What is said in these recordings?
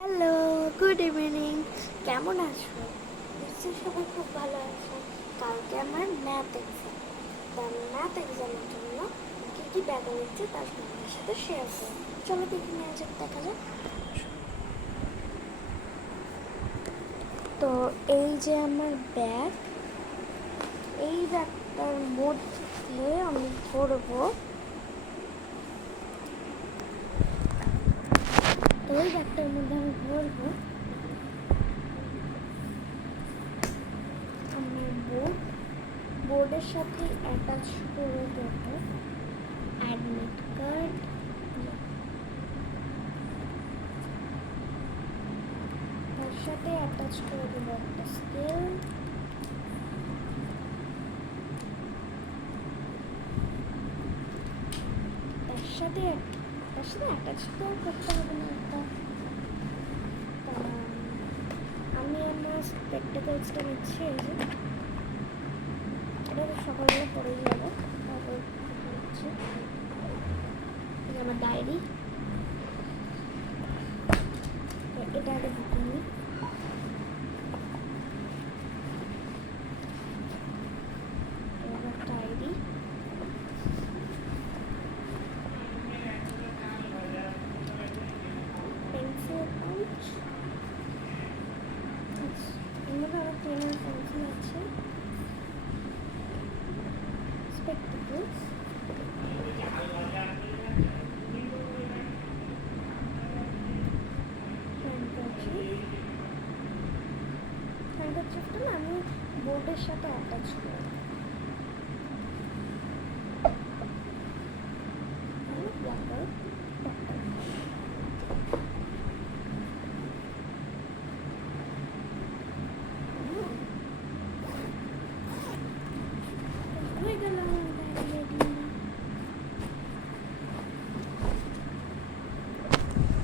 Hello, good evening. কেমন আছো? নিশ্চয়ই সবাই খুব ভালো আছো। কালকে আমার ম্যাথ এক্সাম। তো আমি ম্যাথ এক্সামের জন্য কী কী ব্যাগে নিচ্ছি তার তোমাদের সাথে শেয়ার করব। চলো দেখে নেওয়া যাক, দেখা যাক। তো এই যে আমার ব্যাগ, এই ব্যাগটার মধ্যে আমি ধরবো, ওই ব্যাগটার মধ্যে আমি ধরবো আমার বোর্ডের সাথে অ্যাটাচ করে দেবো অ্যাডমিট কার্ড, তার সাথে অ্যাটাচ করে দেবো একটা স্কেল, তার সাথে অ্যাটাচ তো করতে হবে না একটা। আমি আমার স্পেকটেকলসটা নিচ্ছি, এই যে এটা তো সকালবেলা পরেই যাবো। তারপর নিচ্ছি আমার ডায়েরি, এটা আগে বুকে নিই। ডায়েরি, পেন্সিল পাউচ, এর মধ্যে আবার পেনের পেন্সিল আছে, স্পেকটেকলস, হ্যান্ডকারচিফটা না আমি বোর্ডের সাথে অ্যাটাচ করি।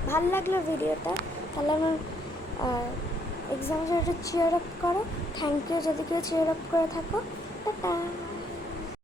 ভালো লাগলো ভিডিওটা, তাহলে আমার এক্সামের জন্য চিয়ার আপ করো। থ্যাংক ইউ যদি কেউ চিয়ার আপ করে থাকো। টাটা।